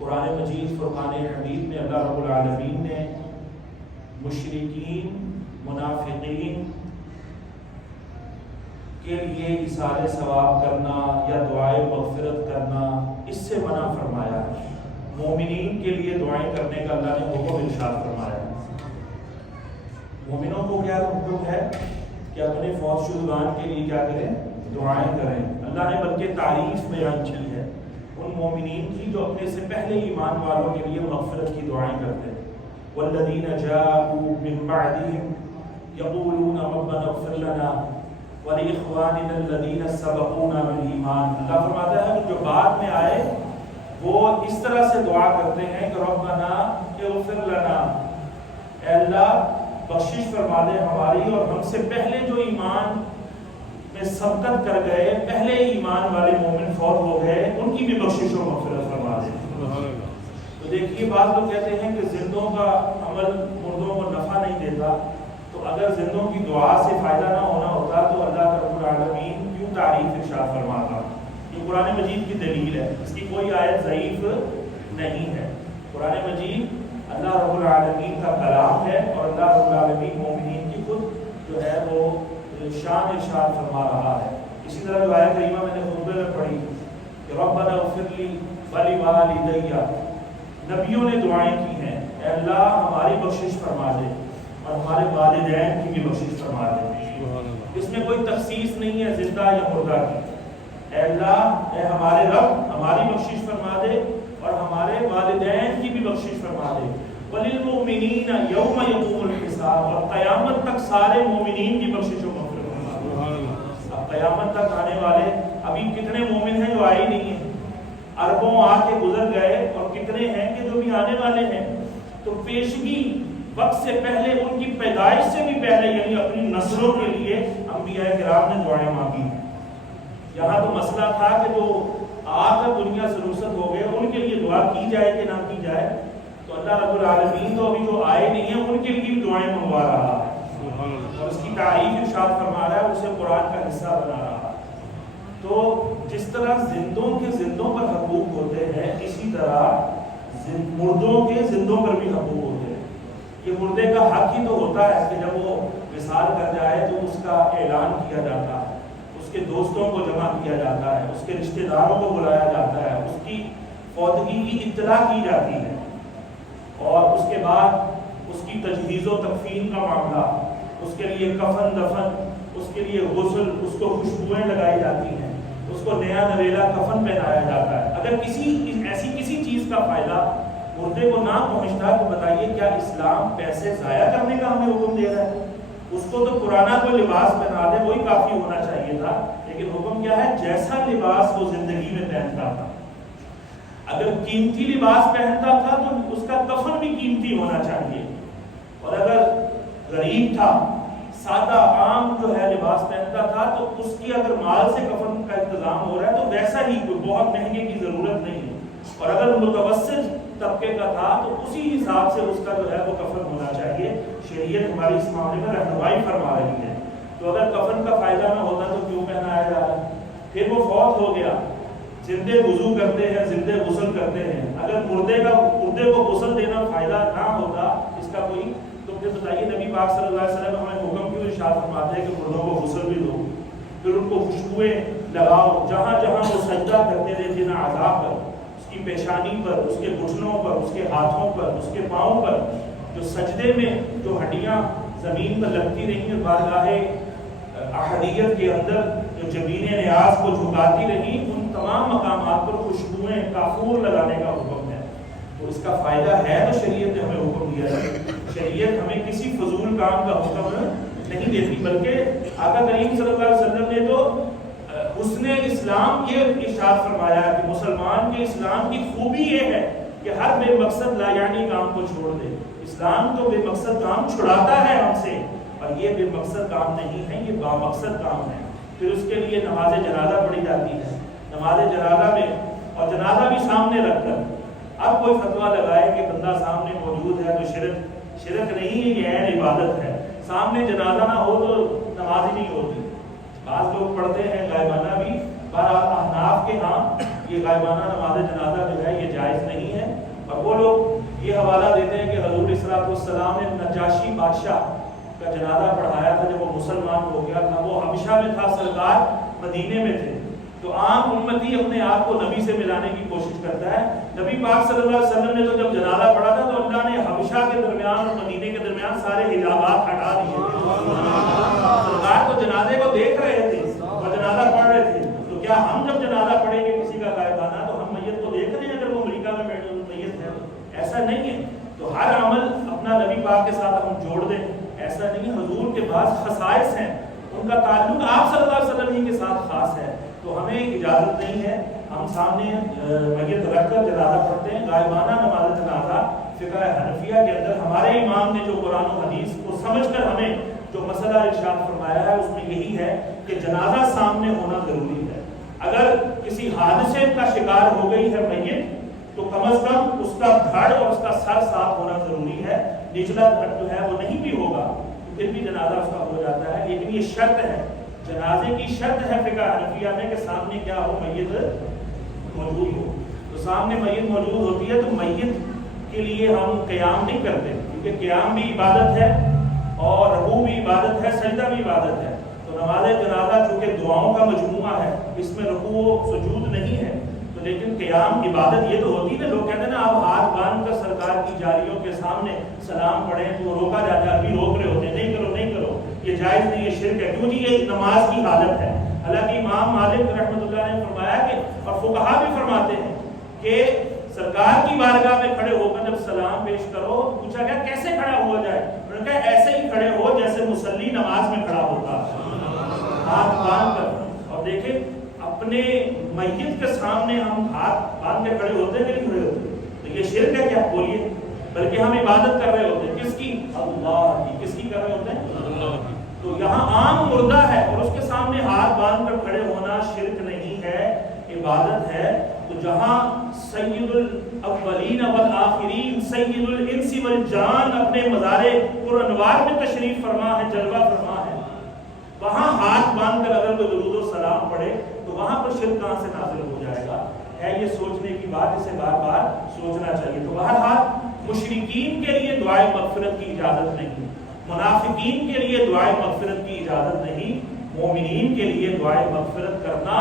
قرآن مجید فرقان حمید میں اللہ رب العالمین نے مشرکین منافقین کے لیے ایصال ثواب کرنا یا دعائے مغفرت کرنا اس سے منع فرمایا ہے۔ مومنین کے لیے دعائیں کرنے کا اللہ نے حکم ارشاد فرمایا ہے۔ مومنوں کو کیا حکم ہے کہ اپنے فوت شدگان کے لیے کیا کریں؟ دعائیں کریں۔ اللہ نے بلکہ تعریف بیان کی ہے ان مومنین کی جو اپنے سے پہلے ایمان والوں کے لیے مغفرت کی دعائیں کرتے ہیں۔ والذین جاءوا من بعدهم یقولون ربنا اغفر لنا وَلِإِخْوَانِنَا الَّذِينَ سَبَقُونَا بِالْإِيمَانِ۔ اللہ فرماتا ہے کہ جو بعد میں آئے وہ اس طرح سے دعا کرتے ہیں کہ ربنا اغفر لنا، اے اللہ بخشش فرما دے ہماری اور ہم سے پہلے جو ایمان میں سبقت کر گئے، پہلے ایمان والے مومن فوت ہو گئے، ان کی بھی بخشش و مغفرت فرما دے۔ تو دیکھیے بعض لوگ کہتے ہیں کہ زندوں کا عمل مردوں کو نفع نہیں دیتا، تو اگر زندوں کی دعا سے فائدہ نہ ہونا ہوتا تو اللہ رب العالمین کیوں تعریف ارشاد فرماتا؟ یہ قرآن مجید کی دلیل ہے، اس کی کوئی آیت ضعیف نہیں ہے۔ قرآن مجید اللہ رب العالمین کا کلام ہے اور اللہ رب العالمین مومنین کی خود جو ہے وہ شان ارشاد فرما رہا ہے۔ اسی طرح جو آیت کریمہ میں نے خطبے میں پڑھی کہ ربنا اغفر لی ولوالدی، نبیوں نے دعائیں کی ہیں، اے اللہ ہماری بخشش فرما دے اور ہمارے والدین کی بھی بخشش فرما دے۔ اس میں کوئی تخصیص نہیں ہے زندہ یا مردہ کی۔ اے اللہ، اے ہمارے رب ہماری بخشش فرما دے اور ہمارے والدین کی بھی بخشش فرما دے۔ وَلِلْمُؤْمِنِينَ يَوْمَ يَقُومُ الْحِسَابُ، اور قیامت تک سارے مومنین کی بخشش و مغفرت فرما دے۔ اب قیامت تک آنے والے ابھی کتنے مومن ہیں جو آئے نہیں ہیں؟ اربوں آ کے گزر گئے، اور کتنے ہیں کہ جو بھی آنے والے ہیں؟ تو پیشگی وقت سے پہلے، ان کی پیدائش سے بھی پہلے، یعنی اپنی نسلوں کے لیے انبیاء کرام نے دعائیں مانگی۔ یہاں تو مسئلہ تھا کہ جو آ کر دنیا سے رخصت ہو گئے ان کے لیے دعا کی جائے کہ نہ کی جائے، تو اللہ رب العالمین تو ابھی جو آئے نہیں ہیں ان کے لیے بھی دعائیں منگوا رہا ہے اور اس کی تعریف ارشاد فرما رہا ہے، اسے قرآن کا حصہ بنا رہا ہے۔ تو جس طرح زندوں کے زندوں پر حقوق ہوتے ہیں، اسی طرح مردوں کے زندوں پر بھی حقوق ہوتے ہیں۔ یہ مردے کا حق ہی تو ہوتا ہے کہ جب وہ وصال کر جائے تو اس کا اعلان کیا جاتا ہے، اس کے دوستوں کو جمع کیا جاتا ہے، اس کے رشتہ داروں کو بلایا جاتا ہے، اس کی فوتگی کی اطلاع کی جاتی ہے، اور اس کے بعد اس کی تجہیز و تکفین کا معاملہ، اس کے لیے کفن دفن، اس کے لیے غسل، اس کو خوشبوئیں لگائی جاتی ہیں، اس کو نیا نویلا کفن پہنایا جاتا ہے۔ اگر ایسی کسی چیز کا فائدہ مردے کو نہ پہنچتا تو بتائیے کیا اسلام پیسے ضائع کرنے کا ہمیں حکم دے رہا ہے؟ اس کو تو پرانا کوئی لباس پہنا دے وہی کافی ہونا چاہیے تھا، لیکن حکم کیا ہے؟ جیسا لباس وہ زندگی میں پہنتا تھا، اگر قیمتی لباس پہنتا تھا تو اس کا کفن بھی قیمتی ہونا چاہیے، اور اگر غریب تھا، سادہ عام جو ہے لباس پہنتا تھا، تو اس کی اگر مال سے کفن کا انتظام ہو رہا ہے تو ویسا ہی، کوئی بہت مہنگے کی ضرورت نہیں ہے، اور اگر متوسط طبقے کا تھا تو اسی حساب سے اس کا جو ہے وہ کفن ہونا چاہیے۔ شریعت ہماری اس معاملے میں رہنمائی فرما رہی ہے۔ تو اگر کفن کا فائدہ نہ ہوتا تو کیوں پہنایا جا رہا ہے؟ پھر وہ فوت ہو گیا، زندے وضو کرتے ہیں، زندے غسل کرتے ہیں، اگر مردے کو غسل دینا فائدہ نہ ہوتا اس کا کوئی، تو پھر بتائیے نبی پاک صلی اللہ علیہ وسلم ہمیں حکم کیوں ارشاد فرماتے ہیں کہ مردوں کو غسل بھی دو، پھر ان کو خوشبوئیں لگاؤ، جہاں جہاں وہ سجدہ کرتے رہے تھے نا اعضاء پر، اس کی پیشانی پر، اس کے گھٹنوں پر، اس کے ہاتھوں پر، اس کے پاؤں پر، جو سجدے میں جو ہڈیاں زمین پر لگتی رہیں اور بارگاہ احدیت کے اندر جو جبین نیاز کو جھکاتی رہیں، ان تمام مقامات پر خوشبوئیں کافور لگانے کا حکم ہے۔ تو اس کا فائدہ ہے تو شریعت نے ہمیں حکم دیا ہے۔ شریعت ہمیں کسی فضول کام کا حکم نہیں دیتی، بلکہ آقا کریم صلی اللہ علیہ وسلم نے تو حسن اسلام یہ ارشاد فرمایا ہے کہ مسلمان کے اسلام کی خوبی یہ ہے کہ ہر بے مقصد لا یعنی کام کو چھوڑ دے۔ اسلام تو بے مقصد کام چھڑاتا ہے ہم سے، اور یہ بے مقصد کام نہیں ہے، یہ با مقصد کام ہے۔ پھر اس کے لیے نماز جنازہ پڑھی جاتی ہے، نماز جنازہ میں، اور جنازہ بھی سامنے رکھ کر۔ اب کوئی فتویٰ لگائے کہ بندہ سامنے موجود ہے تو شرک نہیں ہے، یہ عین عبادت ہے، سامنے جنازہ نہ ہو تو نماز ہی نہیں ہوتی۔ بعض لوگ پڑھتے ہیں غائبانہ بھی، بہرحال احناف کے ہاں یہ غائبانہ نماز جنازہ جو ہے یہ جائز نہیں ہے، بادشاہ کا جنازہ پڑھایا تھا جب وہ مسلمان ہو گیا تھا، وہ حبشہ میں تھا، سرکار مدینے میں تھے، تو عام امتی اپنے آپ کو نبی سے ملانے کی کوشش کرتا ہے۔ نبی پاک صلی اللہ علیہ وسلم نے تو جب جنازہ پڑھا تھا تو اللہ نے حبشہ کے درمیان اور مدینے کے درمیان سارے حجابات ہٹا دیے تھے۔ سرکار تو جنازے کو دیکھ رہے تھے اور جنازہ پڑھ رہے تھے، تو کیا ہم جب جنازہ پڑھیں گے کسی کا غائبانہ تو ہم میت کو دیکھ رہے ہیں اگر وہ امریکہ میں بیٹھے میت ہے؟ ایسا نہیں ہے۔ تو ہر عمل اپنا نبی پاک کے ساتھ ہم جوڑ دیں، ایسا نہیں۔ حضور کے بعض خصائص ہیں، ان کا تعلق آپ صلی اللہ علیہ وسلم ہی کے ساتھ خاص ہے، تو ہمیں اجازت نہیں ہے ہم سامنے میت رکھ کر جنازہ پڑھتے ہیں۔ غائبانہ نماز جنازہ فقہ حنفیہ کے اندر ہمارے امام نے جو قرآن و حدیث کو سمجھ کر ہمیں جو مسئلہ ارشاد فرمایا ہے اس میں یہی ہے کہ جنازہ سامنے ہونا ضروری ہے۔ اگر کسی حادثے کا شکار ہو گئی ہے میت تو کم از کم اس کا دھڑ اور اس کا سر صاف ہونا ضروری ہے، نچلا دھڑ جو ہے وہ نہیں بھی ہوگا پھر بھی جنازہ اس کا ہو جاتا ہے، لیکن یہ شرط ہے، جنازے کی شرط ہے فقہ حنفیہ میں کہ سامنے کیا ہو، میت موجود ہو۔ تو سامنے میت موجود ہوتی ہے تو میت کے لیے ہم قیام نہیں کرتے، کیونکہ قیام بھی عبادت ہے اور رکوع بھی عبادت ہے، سجدہ بھی عبادت ہے۔ تو نماز جنازہ چونکہ دعاؤں کا مجموعہ ہے، اس میں رکوع و سجود نہیں ہے، تو لیکن قیام عبادت یہ تو ہوتی ہے نا۔ لوگ کہتے ہیں نا آپ ہاتھ باندھ کر سرکار کی جاریوں کے سامنے سلام پڑھیں تو روکا جاتا ہے، ابھی روک رہے ہوتے ہیں، نہیں کرو نہیں کرو، یہ جائز نہیں، یہ شرک ہے، کیوں جی یہ نماز کی حالت ہے۔ حالانکہ امام مالک رحمۃ اللہ نے فرمایا کہ اور فقہا بھی فرماتے ہیں کہ سرکار کی بارگاہ میں کھڑے ہو کر جب سلام پیش کرو، پوچھا گیا کیسے کھڑا ہوا جائے، انہوں نے کہا ایسے ہی کھڑے ہو جیسے مصلی نماز میں کھڑا ہوتا، ہاتھ باندھ کر۔ اور دیکھیں اپنے میت کے سامنے ہم ہاتھ باندھ کے کھڑے ہوتے ہیں کہ نہیں کھڑے ہوتے؟ تو یہ شرک ہے کیا؟ بولیے۔ بلکہ ہم عبادت کر رہے ہوتے ہیں، کس کی؟ اللہ کی۔ کس کی کر رہے ہوتے ہیں؟ اللہ کی۔ تو یہاں عام مردہ ہے اور اس کے سامنے ہاتھ باندھ کر کھڑے ہونا شرک نہیں ہے، عبادت ہے۔ تو جہاں سید الاولین والآخرین سید الانس والجان اپنے مزار پر انوار میں تشریف فرما ہے، جلوہ فرما ہے، وہاں ہاتھ باندھ کر اگر کوئی درود و سلام پڑھے تو وہاں پر شرک کہاں سے نازل ہو جائے گا؟ ہے یہ سوچنے کی بات، اسے بار بار سوچنا چاہیے۔ تو بہرحال مشرکین کے لیے دعائے مغفرت کی اجازت نہیں، منافقین کے لیے دعائے مغفرت کی اجازت نہیں، مومنین کے لیے دعائے مغفرت کرنا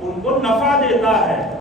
ان کو نفع دیتا ہے۔